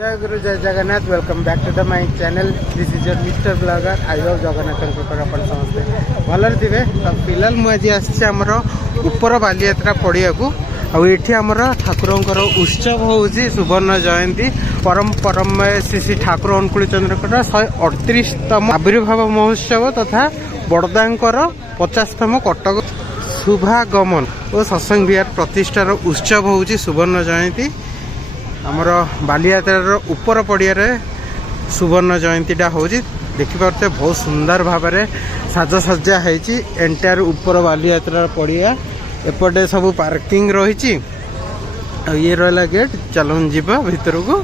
जय गुरु जय Jagannath welcome back to the my channel this is your mister blogger I hope Jagannath अपन समस्ते भलर थे। तो फिलहाल मुझे आमर उपर बालीयात्रा पड़िया को आठी आमर ठाकुर उत्सव हूँ सुवर्ण जयंती परम परमय श्री श्री ठाकुर अनुकूल चंद्रकर 138तम आविर्भाव महोत्सव तथा बड़दांकर 50तम कटक शुभागमन और सत्संग विहार प्रतिष्ठार उत्सव हूँ सुवर्ण जयंती आमर बालीयात्रार उपर पड़िया सुवर्ण जयंतीटा हूँ देखिपे बहुत सुंदर भाव में साजसज्जा होती एंटायर उपर बालीयात्रार पड़िया एपटे सब पार्किंग रही ये रहा गेट चलन जीवा भितर को।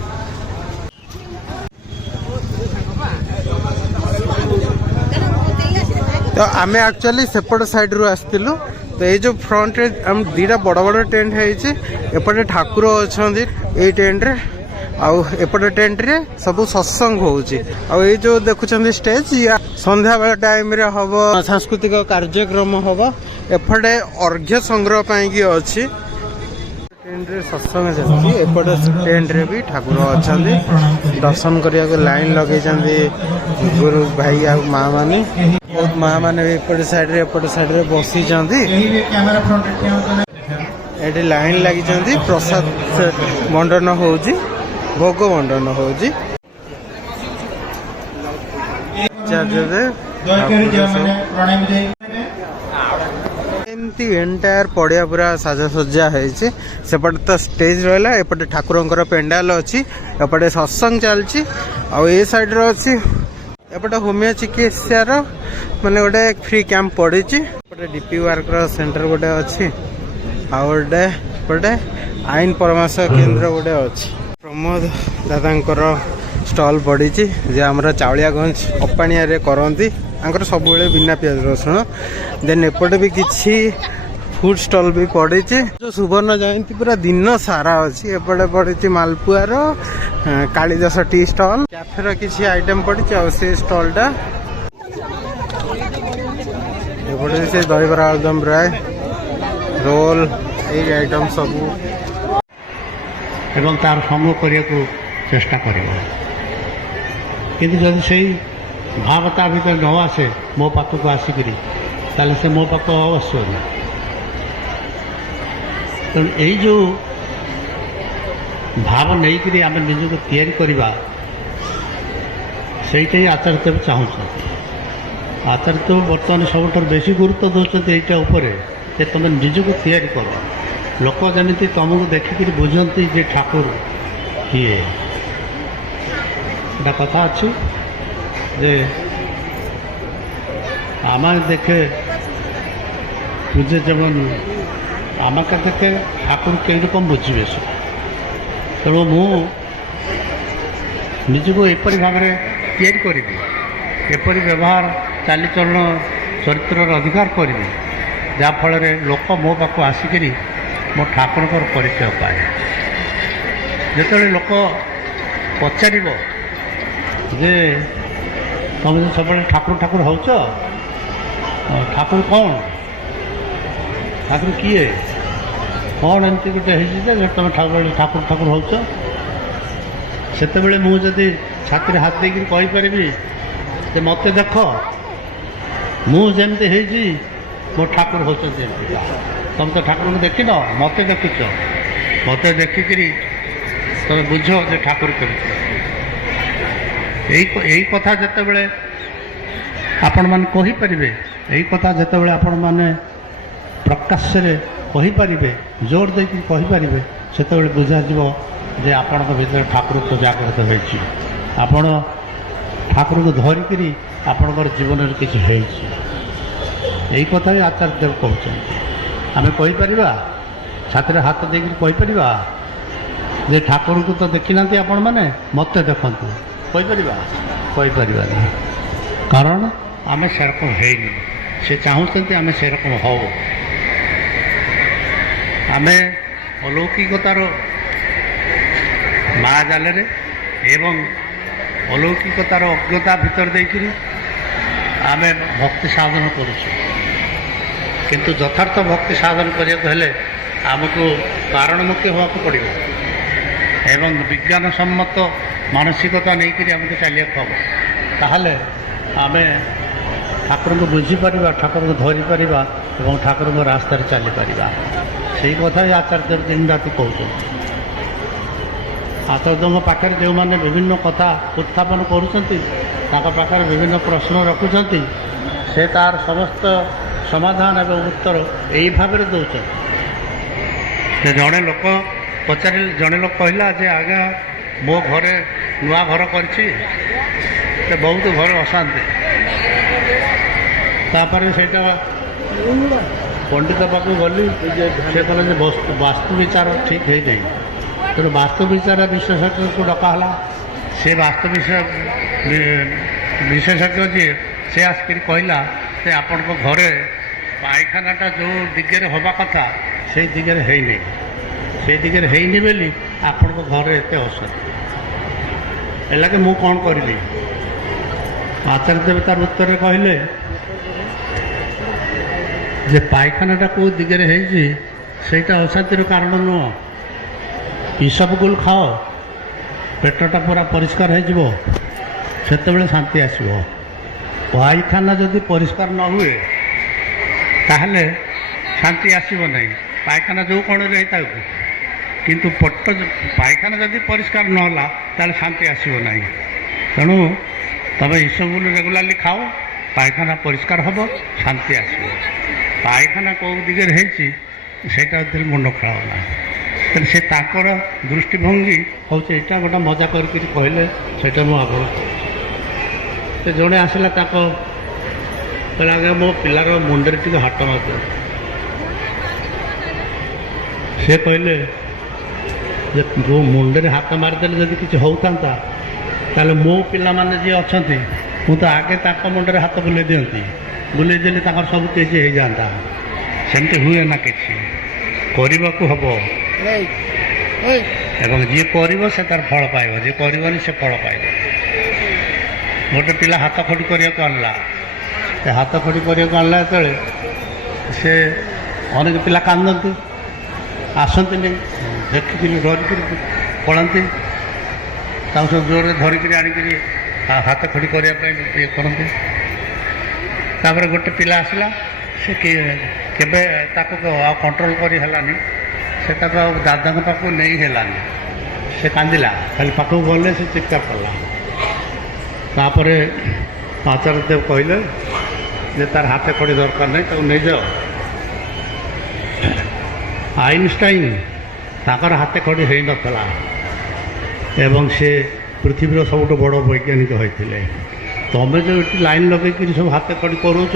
तो आम एक्चुअली सेपट साइड रू आसलु तो ये जो फ्रंट रे हम दीटा बड़ बड़ टेंट है ठाकुर अच्छा ये टेंट रे आउ एपटे टेंट रे सब सत्संग होउची जो देखुछन स्टेज या संध्या बेला टाइम रे हबो सांस्कृतिक कार्यक्रम हबो एपटे अर्घ्य संग्रह पाई की अछि टेंट रे सत्संग जाछि एपटे टेंट रे भी ठाकुर अछंदी दर्शन करिया को लाइन लगे जंदी गुरु भाई आ मां माने बहुत मां माने एपटे साइड रे बसी जंदी एटी लाइन लगी जंदी प्रसाद मंडन होउची भोग मंडन होउची एमती एंटायर पड़िया पूरा साजसज्जा होइछि सेपटे तो स्टेज रहला एपटे ठाकुरंकर पेंडाल अछि एपटे सत्संग चलछि आ ए साइड रो अछि एपटे होमियो चिकित्सार माने गोटे फ्री कैंप पड़िछि एपटे डीपी वर्कर सेंटर गोटे अछि आ गोटे आईन परामर्श केंद्र गोटे अछि प्रमोद दादांकर स्टॉल पड़ी जे आमर चावलियागंज अपाणिया रे करती सब बिना प्याज रसुण देन एपटे भी किसी फूड स्टॉल भी पड़ी जो सुवर्ण जयंती पूरा दिन सारा अच्छी एपटे पड़ी मालपुआर कालीदास टी स्टॉल कैफे किसी आइटम पड़ी से स्टॉलटा एपटे से दहीबरा आलुदम फ्राए रोल ये आइटम सब एवं तार संग करने को चेष्टा करिबा किंतु जब से भावता भीतर न आसे मो पाखक आसिक से मो पाख अवश्य तेणु यही जो भाव नहीं करी आम निज को तैयारी करवा से आचार्य देव चाहूँ आचार्य देव बर्तमान सब बेसी गुरुत्व दौरान यहाँ तुम निज को तैयारी कर लोक जमी तुमको देखिक बुझती जे ठाकुर किए कथा अच्छी जे आम देखे पूजे जेमन आम का देखे ठाकुर कई रकम बुझे तेणु मु निजको एपरी भाव में तैयारी करी एपरी व्यवहार चालीचलन चरित्र अधिकार करी जहाँफल लोक मो पाक आसिक मो ठाकुर परिचय पाए जो लोक पचार जे तुम सब ठाकुर ठाकुर हो ठाकुर कौन ठाकुर किए कौन एमती गोटे तुम ठाकुर ठाकुर ठाकुर हो से मुझे छाती हाथ देकर कहीपरि मत देख मुझे मो ठाकुर हो तुम तो ठाकुर को देख न मत देखुच मत देखिक तुम बुझ जे ठाकुर कर यही कथा जिते आपण मैंने कहीपर यही कथा जिते आपण मैंने प्रकाश कहीपर जोर दे कहीपर से बुझा जे आपण भीतर ठाकुर तो जागृत होपण ठाकुर को धरिकी आपणकर जीवन में किसी यही कथा ही आचार्य देव कहते आम कहीपर छाती हाथ देकर कहीपर जे ठाकुर को तो देखी ना आपण मैंने मत देखते कहीपर नहीं कारण आम से रकम है से चाहते आम से रकम हो आम अलौकिकतार माया जाल एवं अलौकिकतार अज्ञता भीतर देकर आम भक्ति साधन करुचु किंतु यथार्थ भक्ति साधन करने आमको कारणमुखी होगा पड़ो ଏବଂ ବିଜ୍ଞାନସମ୍ମତ ମାନସିକତା ନେଇକରି ଆମକୁ ଚାଲିବାକୁ ହେବ। ତାହେଲେ ଆମେ ଠାକୁରଙ୍କୁ ବୁଝିପାରିବା, ଠାକୁରଙ୍କୁ ଧରିପାରିବା ଏବଂ ଠାକୁରଙ୍କ ରାସ୍ତାରେ ଚାଲିପାରିବା। ସେଇ କଥା ହିଁ ଆଚାର୍ଯ୍ୟ ଦିନ ରାତି କହୁଛନ୍ତି। ଆଚାର୍ଯ୍ୟଙ୍କ ପାଖରେ ଯେଉଁମାନେ ବିଭିନ୍ନ କଥା ଉତ୍ଥାପନ କରୁଛନ୍ତି, ତାଙ୍କ ପାଖରେ ବିଭିନ୍ନ ପ୍ରଶ୍ନ ରଖୁଛନ୍ତି, ସେ ତାର ସମସ୍ତ ସମାଧାନ ଏବଂ ଉତ୍ତର ଏଇ ଭାବରେ ଦେଉଛନ୍ତି। ଜଣେ ଲୋକ ପଚାରିଲେ, ଜଣେ ଲୋକ କହିଲା ଯେ ଆଜ୍ଞା ମୋ ଘରେ ନୂଆ ଘର କରିଛି, ସେ ବହୁତ ଘରେ ଅଶାନ୍ତି। ତାପରେ ସେଇଟା ପଣ୍ଡିତ ପାଖକୁ ଗଲି, ସେ କହିଲେ ଯେ ବାସ୍ତୁ ବିଚାର ଠିକ୍ ହେଇନାହିଁ। ତେଣୁ ବାସ୍ତୁ ବିଚାର ବିଶେଷଜ୍ଞଙ୍କୁ ଡକା ହେଲା। ସେ ବାସ୍ତୁ ବିଶେଷଜ୍ଞ ଯିଏ ସେ ଆସିକରି କହିଲା ଯେ ଆପଣଙ୍କ ଘରେ ପାଇଖାନାଟା ଯେଉଁ ଦିଗରେ ହେବା କଥା ସେଇ ଦିଗରେ ହେଇନି, ସେଇ ଦିଗରେ ହେଇନି ବୋଲି ଆପଣଙ୍କ ଘରେ ଏତେ ଅଶାନ୍ତି। ହେଲାକି ମୁଁ କ'ଣ କରିବି? ଆଚାର୍ଯ୍ୟ ଦେବ ତାର ଉତ୍ତରରେ କହିଲେ ଯେ ପାଇଖାନାଟା କେଉଁ ଦିଗରେ ହେଇଛି ସେଇଟା ଅଶାନ୍ତିର କାରଣ ନୁହଁ। ଇସବଗୁଲ ଖାଅ, ପେଟଟା ପୁରା ପରିଷ୍କାର ହେଇଯିବ, ସେତେବେଳେ ଶାନ୍ତି ଆସିବ। ପାଇଖାନା ଯଦି ପରିଷ୍କାର ନ ହୁଏ ତାହେଲେ ଶାନ୍ତି ଆସିବ ନାହିଁ, ପାଇଖାନା ଯେଉଁ କୋଣରେ ହେଇଥାଉ। କିନ୍ତୁ ପାଇଖାନା ଯଦି ପରିଷ୍କାର ନ ହେଲା ତାହେଲେ ଶାନ୍ତି ଆସିବ ନାହିଁ। ତେଣୁ ତମେ ଇସବଗୁଲ ରେଗୁଲାରଲି ଖାଅ, ପାଇଖାନା ପରିଷ୍କାର ହେବ, ଶାନ୍ତି ଆସିବ। ପାଇଖାନା କେଉଁ ଦିଗରେ ହେଇଛି ସେଇଟା ଭିତରେ ମୁଣ୍ଡ ଖେଳାଅ ନା। ତେଣୁ ସେ ତାଙ୍କର ଦୃଷ୍ଟିଭଙ୍ଗୀ ହେଉଛି ଏଇଟା ଗୋଟେ ମଜା କରିକି କହିଲେ, ସେଇଟା ମୁଁ ଆଗ୍ରହ କରୁଛି। ସେ ଜଣେ ଆସିଲା, ତାଙ୍କ କହିଲା ଆଜ୍ଞା ମୋ ପିଲାର ମୁଣ୍ଡରେ ଟିକେ ହାତ ମାରିଦେବ। ସେ କହିଲେ ଯେ ଯେଉଁ ମୁଣ୍ଡରେ ହାତ ମାରିଦେଲେ ଯଦି କିଛି ହେଉଥାନ୍ତା ତାହେଲେ ମୋ ପିଲାମାନେ ଯିଏ ଅଛନ୍ତି ମୁଁ ତ ଆଗେ ତାଙ୍କ ମୁଣ୍ଡରେ ହାତ ବୁଲେଇ ଦିଅନ୍ତି, ବୁଲେଇ ଦେଲେ ତାଙ୍କର ସବୁ କିଛି ହେଇଯାଆନ୍ତା। ସେମିତି ହୁଏ ନା, କିଛି କରିବାକୁ ହେବ ଏବଂ ଯିଏ କରିବ ସେ ତାର ଫଳ ପାଇବ, ଯିଏ କରିବନି ସେ ଫଳ ପାଇବ। ଗୋଟେ ପିଲା ହାତ ଖଡ଼ି କରିବାକୁ ଆଣିଲା, ସେ ହାତ ଖଡ଼ି କରିବାକୁ ଆଣିଲା ଯେତେବେଳେ ସେ ଅନେକ ପିଲା କାନ୍ଦନ୍ତି, ଆସନ୍ତିନି, ଦେଖିକିରି ଡରିକିରି ପଳାନ୍ତି, ତାଙ୍କୁ ସବୁ ଜୋରରେ ଧରିକିରି ଆଣିକିରି ହାତ ଖଡ଼ି କରିବା ପାଇଁ ଇଏ କରନ୍ତି। ତାପରେ ଗୋଟେ ପିଲା ଆସିଲା, ସେ କେବେ ତାକୁ ଆଉ କଣ୍ଟ୍ରୋଲ କରି ହେଲାନି, ସେ ତାକୁ ଆଉ ଦାଦାଙ୍କ ପାଖକୁ ନେଇ ହେଲାନି, ସେ କାନ୍ଦିଲା, ଖାଲି ପାଖକୁ ଗଲେ ସେ ଚିତ୍କାର କଲା। ତାପରେ ଆଚାର୍ଯ୍ୟ ଦେବ କହିଲେ ଯେ ତାର ହାତ ଖଡ଼ି ଦରକାର ନାହିଁ, ତାକୁ ନେଇଯାଅ। ଆଇନଷ୍ଟାଇନ୍ ତାଙ୍କର ହାତ ଖଡ଼ି ହେଇନଥିଲା ଏବଂ ସେ ପୃଥିବୀର ସବୁଠୁ ବଡ଼ ବୈଜ୍ଞାନିକ ହୋଇଥିଲେ। ତମେ ଯେଉଁ ଏଠି ଲାଇନ୍ ଲଗେଇକିରି ସବୁ ହାତ ଖଡ଼ି କରୁଛ,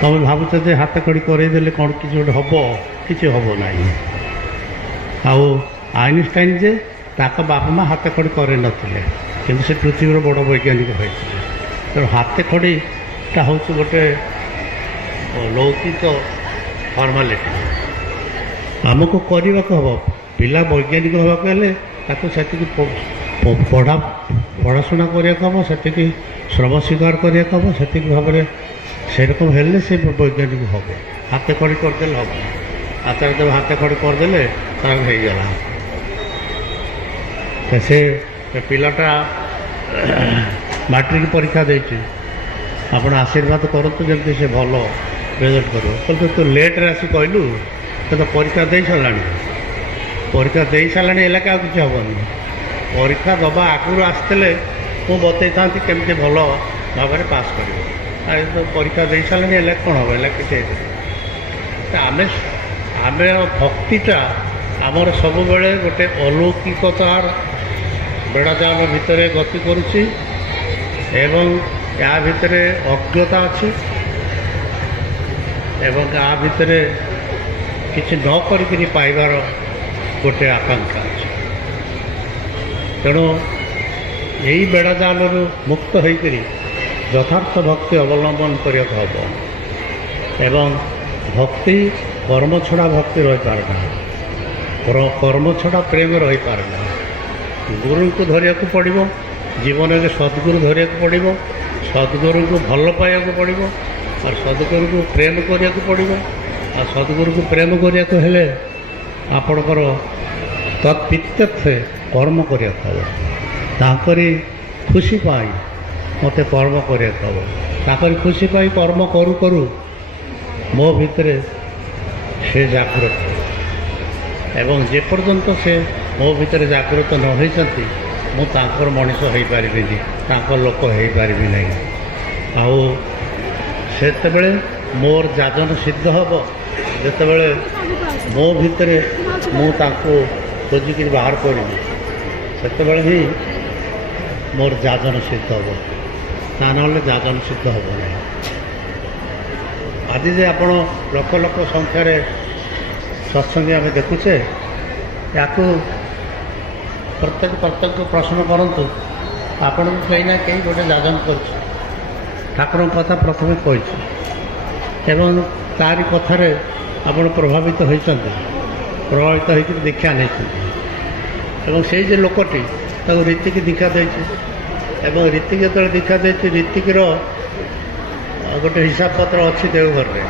ତମେ ଭାବୁଛ ଯେ ହାତ ଖଡ଼ି କରେଇଦେଲେ କ'ଣ କିଛି ଗୋଟେ ହେବ? କିଛି ହେବ ନାହିଁ। ଆଉ ଆଇନଷ୍ଟାଇନ୍ ଯେ ତାଙ୍କ ବାପା ମା ହାତ ଖଡ଼ି କରେଇ ନଥିଲେ, କିନ୍ତୁ ସେ ପୃଥିବୀର ବଡ଼ ବୈଜ୍ଞାନିକ ହୋଇଥିଲେ। ତେଣୁ ହାତ ଖଡ଼ିଟା ହେଉଛି ଗୋଟେ ଲୌକିକ ଫର୍ମାଲିଟି, ଆମକୁ କରିବାକୁ ହେବ। ପିଲା ବୈଜ୍ଞାନିକ ହେବାକୁ ହେଲେ ତାକୁ ସେତିକି ପଢ଼ାଶୁଣା କରିବାକୁ ହେବ, ସେତିକି ଶ୍ରମ ସ୍ୱୀକାର କରିବାକୁ ହେବ, ସେତିକି ଭାବରେ ସେରକମ ହେଲେ ସେ ବୈଜ୍ଞାନିକ ହେବ। ହାତ ଖଡ଼ି କରିଦେଲେ ହେବ। ଆଚାର୍ଯ୍ୟ ଦେବ ହାତ ଖଡ଼ି କରିଦେଲେ ତାର ହେଇଗଲା। ସେ ପିଲାଟା ମାଟ୍ରିକ ପରୀକ୍ଷା ଦେଇଛି, ଆପଣ ଆଶୀର୍ବାଦ କରନ୍ତୁ ଯେମିତି ସେ ଭଲ ରେଜଲ୍ଟ କରିବ। କହିଲେ ତୁ ଲେଟ୍ରେ ଆସି କହିଲୁ, ସେ ତ ପରୀକ୍ଷା ଦେଇ ସାରିଲାଣି, ପରୀକ୍ଷା ଦେଇ ସାରିଲାଣି, ହେଲାକି ଆଉ କିଛି ହେବନି। ପରୀକ୍ଷା ଦେବା ଆଗରୁ ଆସିଥିଲେ ମୁଁ ବତେଇଥାନ୍ତି କେମିତି ଭଲ ଭାବରେ ପାସ୍ କରିବ। ଆଉ ତ ପରୀକ୍ଷା ଦେଇ ସାରିଲାଣି, ହେଲେ କ'ଣ ହେବ? ହେଲେ କିଛି ହେଇଯିବ। ଆମେ ଭକ୍ତିଟା ଆମର ସବୁବେଳେ ଗୋଟେ ଅଲୌକିକତାର ବେଡ଼ାଜାଲ ଭିତରେ ଗତି କରୁଛି ଏବଂ ୟା ଭିତରେ ଅଜ୍ଞତା ଅଛି ଏବଂ ୟା ଭିତରେ କିଛି ନ କରିକିରି ପାଇବାର ଗୋଟେ ଆକାଂକ୍ଷା ଅଛି। ତେଣୁ ଏହି ବେଡ଼ାଜାଲରୁ ମୁକ୍ତ ହୋଇକରି ଯଥାର୍ଥ ଭକ୍ତି ଅବଲମ୍ବନ କରିବାକୁ ହେବ ଏବଂ ଭକ୍ତି କର୍ମ ଛଡ଼ା ଭକ୍ତି ରହିପାରେ ନା, କର୍ମ ଛଡ଼ା ପ୍ରେମ ରହିପାରେ ନା। ଗୁରୁଙ୍କୁ ଧରିବାକୁ ପଡ଼ିବ, ଜୀବନରେ ସଦ୍ଗୁରୁ ଧରିବାକୁ ପଡ଼ିବ, ସଦ୍ଗୁରୁଙ୍କୁ ଭଲ ପାଇବାକୁ ପଡ଼ିବ, ଆଉ ସଦ୍ଗୁରୁଙ୍କୁ ପ୍ରେମ କରିବାକୁ ପଡ଼ିବ। ଆଉ ସଦ୍ଗୁରୁଙ୍କୁ ପ୍ରେମ କରିବାକୁ ହେଲେ ଆପଣଙ୍କର ତ ତତ୍ପ୍ରୀତ୍ୟର୍ଥେ କର୍ମ କରିବାକୁ ହେବ। ତାଙ୍କରି ଖୁସି ପାଇଁ ମୋତେ କର୍ମ କରିବାକୁ ହେବ। ତାଙ୍କରି ଖୁସି ପାଇଁ କର୍ମ କରୁ କରୁ ମୋ ଭିତରେ ସେ ଜାଗ୍ରତ, ଏବଂ ଯେପର୍ଯ୍ୟନ୍ତ ସେ ମୋ ଭିତରେ ଜାଗ୍ରତ ନ ହୋଇଛନ୍ତି ମୁଁ ତାଙ୍କର ମଣିଷ ହୋଇପାରିବିନି, ତାଙ୍କ ଲୋକ ହୋଇପାରିବି ନାହିଁ। ଆଉ ସେତେବେଳେ ମୋର ଯାଜନ ସିଦ୍ଧ ହେବ ଯେତେବେଳେ ମୋ ଭିତରେ ମୁଁ ତାଙ୍କୁ ଖୋଜିକିରି ବାହାର କରିବି, ସେତେବେଳେ ହିଁ ମୋର ଯାଜନ ସିଦ୍ଧ ହେବ, ତା ନହେଲେ ଯାଜନ ସିଦ୍ଧ ହେବ ନାହିଁ। ଆଜି ଯେ ଆପଣ ଲକ୍ଷ ଲକ୍ଷ ସଂଖ୍ୟାରେ ସତ୍ସଙ୍ଗୀ ଆମେ ଦେଖୁଛେ, ୟାକୁ ପ୍ରତ୍ୟେକ ପ୍ରଶ୍ନ କରନ୍ତୁ, ଆପଣଙ୍କୁ କେହି ନା କେହି ଗୋଟେ ଯାଜନ କରିଛି, ଠାକୁରଙ୍କ କଥା ପ୍ରଥମେ କହିଛି ଏବଂ ତାରି କଥାରେ ଆପଣ ପ୍ରଭାବିତ ହୋଇଛନ୍ତି, ପ୍ରଭାବିତ ହୋଇକରି ଦୀକ୍ଷା ନେଇଛନ୍ତି। ଏବଂ ସେଇ ଯେ ଲୋକଟି ତାକୁ ରୀତିକି ଦୀକ୍ଷା ଦେଇଛି, ଏବଂ ରୀତିକି ଯେତେବେଳେ ଦୀକ୍ଷା ଦେଇଛି, ରୀତିକିର ଗୋଟେ ହିସାବ ପତ୍ର ଅଛି ଦେଓଘରରେ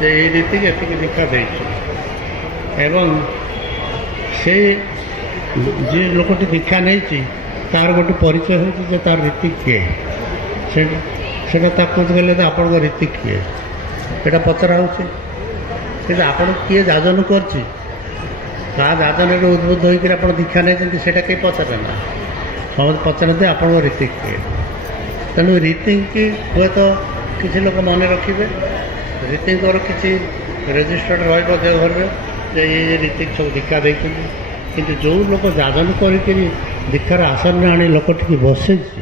ଯେ ଏଇ ରୀତିକି ଏତିକି ଦୀକ୍ଷା ଦେଇଛି। ଏବଂ ସେଇ ଯେ ଲୋକଟି ଦୀକ୍ଷା ନେଇଛି ତାର ଗୋଟେ ପରିଚୟ ହେଉଛି ଯେ ତାର ରୀତି କିଏ, ସେଇଟା ତାକୁ ଗଲେ ତ ଆପଣଙ୍କ ରୀତି କିଏ ସେଇଟା ପଚରା ହେଉଛି। କିନ୍ତୁ ଆପଣ କିଏ ଯାଜନ କରିଛି, କାହା ଯାଜନରେ ଉଦ୍ବୁଦ୍ଧ ହୋଇକରି ଆପଣ ଦୀକ୍ଷା ନେଇଛନ୍ତି, ସେଇଟା କେହି ପଚାରେ ନା। ସମସ୍ତେ ପଚାରନ୍ତି ଆପଣଙ୍କ ରୀତି କିଏ। ତେଣୁ ରୀତିକି ହୁଏତ କିଛି ଲୋକ ମନେ ରଖିବେ, ରୀତିଙ୍କର କିଛି ରେଜିଷ୍ଟର୍ଡ ରହିବ ଦେଓଘରରେ ଯେ ଏଇ ରୀତିକି ସବୁ ଦୀକ୍ଷା ଦେଇଛନ୍ତି। କିନ୍ତୁ ଯେଉଁ ଲୋକ ଯାଜନ କରିକିରି ଦୀକ୍ଷାର ଆସନରେ ଆଣି ଲୋକଟିକି ବସେଇଛି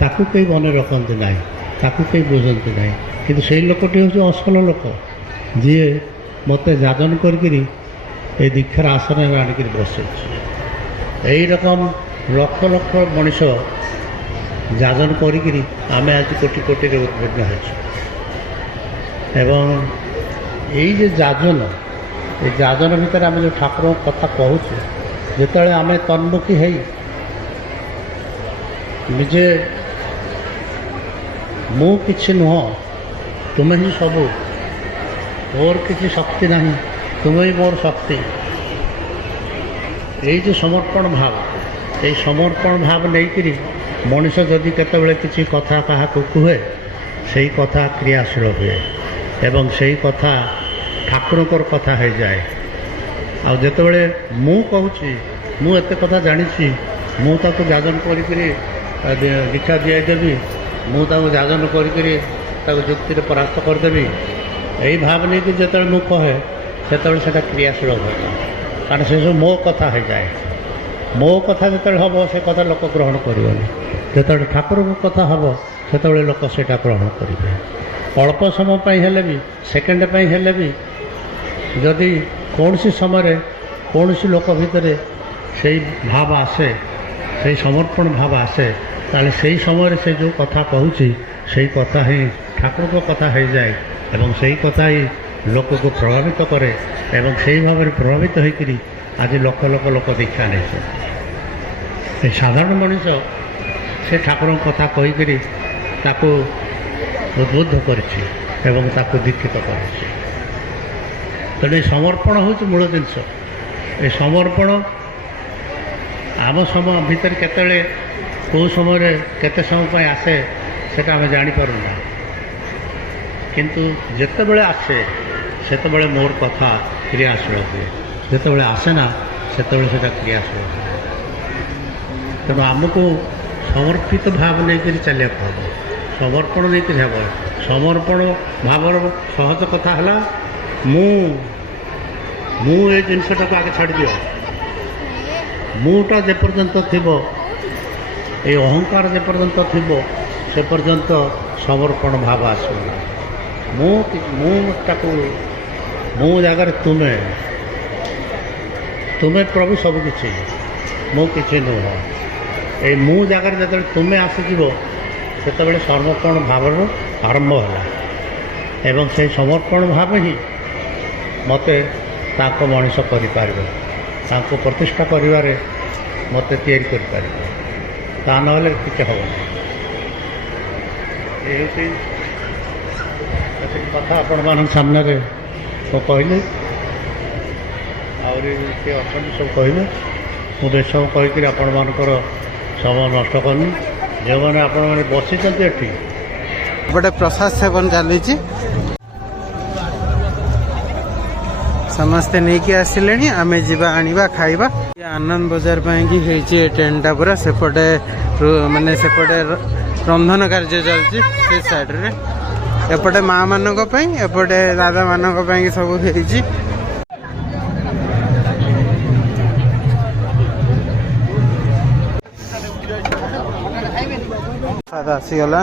ତାକୁ କେହି ମନେ ରଖନ୍ତି ନାହିଁ, ତାକୁ କେହି ବୁଝନ୍ତି ନାହିଁ। କିନ୍ତୁ ସେଇ ଲୋକଟି ହେଉଛି ଅସଲ ଲୋକ, ଯିଏ ମୋତେ ଯାଜନ କରିକିରି এই ଦୀକ୍ଷାର ଆସନରେ ଆଣିକିରି ବସେଇଛି। ଏହି ରକମ ଲକ୍ଷ ଲକ୍ଷ ମଣିଷ ଯାଜନ କରିକିରି ଆମେ ଆଜି କୋଟି କୋଟିରେ ଉଦ୍ଭିନ୍ନ ହେଉଛୁ। ଏବଂ ଏଇ ଯେ ଯାଜନ, এই ଯାଜନ ଭିତରେ ଆମେ ଯେଉଁ ଠାକୁରଙ୍କ କଥା କହୁଛୁ, ଯେତେବେଳେ ଆମେ ତନ୍ମୁଖୀ ହେଇ ନିଜେ ମୁଁ କିଛି ନୁହଁ, ତୁମେ ହିଁ ସବୁ, ମୋର କିଛି ଶକ୍ତି ନାହିଁ, ତୁମେ ହିଁ ମୋର ଶକ୍ତି, এই যে সমর্পণ ভাব, এই সমর্পণ ভাব নেইকিରି ମଣିଷ ଯଦି କେତେବେଳେ କିଛି କଥା କାହାକୁ କୁହେ, ସେଇ କଥା କ୍ରିୟାଶୀଳ ହୁଏ ଏବଂ ସେଇ କଥା ଠାକୁରଙ୍କର କଥା ହୋଇଯାଏ। ଆଉ ଯେତେବେଳେ ମୁଁ କହୁଛି ମୁଁ ଏତେ କଥା ଜାଣିଛି, ମୁଁ ତାକୁ ଯାଜନ କରିକିରି ଦୀକ୍ଷା ଦିଆଇଦେବି, ମୁଁ ତାକୁ ଯାଜନ କରିକିରି ତାକୁ ଯୁକ୍ତିରେ ପରାସ୍ତ କରିଦେବି, এই ଭାବ ନେଇକି ଯେତେବେଳେ ମୁଁ କହେ ସେତେବେଳେ ସେଇଟା କ୍ରିୟାଶୀଳ ହୁଏ। କାରଣ ସେସବୁ ମୋ କଥା ହୋଇଯାଏ। ମୋ କଥା ଯେତେବେଳେ ହେବ ସେ କଥା ଲୋକ ଗ୍ରହଣ କରିବନି, ଯେତେବେଳେ ଠାକୁରଙ୍କ କଥା ହେବ ସେତେବେଳେ ଲୋକ ସେଇଟା ଗ୍ରହଣ କରିବେ। ଅଳ୍ପ ସମୟ ପାଇଁ ହେଲେ ବି, ସେକେଣ୍ଡ ପାଇଁ ହେଲେ ବି, ଯଦି କୌଣସି ସମୟରେ କୌଣସି ଲୋକ ଭିତରେ ସେଇ ଭାବ ଆସେ, ସେଇ ସମର୍ପଣ ଭାବ ଆସେ, ତାହେଲେ ସେଇ ସମୟରେ ସେ ଯେଉଁ କଥା କହୁଛି ସେଇ କଥା ହିଁ ଠାକୁରଙ୍କ କଥା ହୋଇଯାଏ ଏବଂ ସେଇ କଥା ହିଁ ଲୋକକୁ ପ୍ରଭାବିତ କରେ। ଏବଂ ସେହି ଭାବରେ ପ୍ରଭାବିତ ହୋଇକରି ଆଜି ଲକ୍ଷ ଲକ୍ଷ ଲୋକ ଦୀକ୍ଷା ନେଇଛନ୍ତି। ଏ ସାଧାରଣ ମଣିଷ ସେ ଠାକୁରଙ୍କ କଥା କହିକରି ତାକୁ ଉଦ୍ବୁଦ୍ଧ କରିଛି ଏବଂ ତାକୁ ଦୀକ୍ଷିତ କରିଛି। ତେଣୁ ଏ ସମର୍ପଣ ହେଉଛି ମୂଳ ଜିନିଷ। ଏ ସମର୍ପଣ ଆମ ସମୟ ଭିତରେ କେତେବେଳେ କେଉଁ ସମୟରେ କେତେ ସମୟ ପାଇଁ ଆସେ ସେଟା ଆମେ ଜାଣିପାରୁନା, କିନ୍ତୁ ଯେତେବେଳେ ଆସେ ସେତେବେଳେ ମୋର କଥା କ୍ରିୟାଶୀଳ ହୁଏ, ଯେତେବେଳେ ଆସେ ନା ସେତେବେଳେ ସେଟା କ୍ରିୟାଶୀଳ ହୁଏ। ତେଣୁ ଆମକୁ ସମର୍ପିତ ଭାବ ନେଇକରି ଚାଲିବାକୁ ହେବ, ସମର୍ପଣ ନେଇକରି ହେବ। ସମର୍ପଣ ଭାବର ସହଜ କଥା ହେଲା ମୁଁ ଏ ଜିନିଷଟାକୁ ଆଗେ ଛାଡ଼ିଦିଅ। ମୁଁଟା ଯେପର୍ଯ୍ୟନ୍ତ ଥିବ, এই ଅହଙ୍କାର ଯେପର୍ଯ୍ୟନ୍ତ ଥିବ ସେ ପର୍ଯ୍ୟନ୍ତ ସମର୍ପଣ ଭାବ ଆସିବ। ମୁଁ ଜାଗାରେ ତୁମେ ପ୍ରଭୁ ସବୁକିଛି, ମୁଁ କିଛି ନୁହଁ। এই ମୁଁ ଜାଗାରେ ଯେତେବେଳେ ତୁମେ ଆସିଯିବ ସେତେବେଳେ ସମର୍ପଣ ଭାବର ଆରମ୍ଭ ହେଲା ଏବଂ ସେହି ସମର୍ପଣ ଭାବ ହିଁ ମୋତେ ତାଙ୍କ ମଣିଷ କରିପାରିବ, ତାଙ୍କୁ ପ୍ରତିଷ୍ଠା କରିବାରେ ମୋତେ ତିଆରି କରିପାରିବ, ତା ନହେଲେ କିଛି ହେବନି। ଏ ହେଉଛି କଥା ଆପଣମାନଙ୍କ ସାମ୍ନାରେ ମୁଁ କହିଲି, ଆହୁରି କିଏ ଅଛନ୍ତି ସବୁ କହିବେ। ମୁଁ ବେଶମ କହିକରି ଆପଣମାନଙ୍କର ସମୟ ନଷ୍ଟ କରୁନି। ଯେଉଁମାନେ ଆପଣମାନେ ବସିଛନ୍ତି ଏଠି ଗୋଟେ ପ୍ରସାଦ ସେବନ ଚାଲିଛି ସମସ୍ତେ ନେଇକି ଆସିଲେଣି ଆମେ ଯିବା ଆଣିବା ଖାଇବା। ଆନନ୍ଦ ବଜାର ପାଇଁକି ହେଇଛି ଏ ଟେଣ୍ଟଟା ପୁରା ସେପଟେ ମାନେ ସେପଟେ ରନ୍ଧନ କାର୍ଯ୍ୟ ଚାଲିଛି ସେ ସାଇଡରେ ଏପଟେ ମା ମାନଙ୍କ ପାଇଁ ଏପଟେ ଦାଦା ମାନଙ୍କ ପାଇଁ ସବୁ ହେଇଛି। ଆସିଗଲା।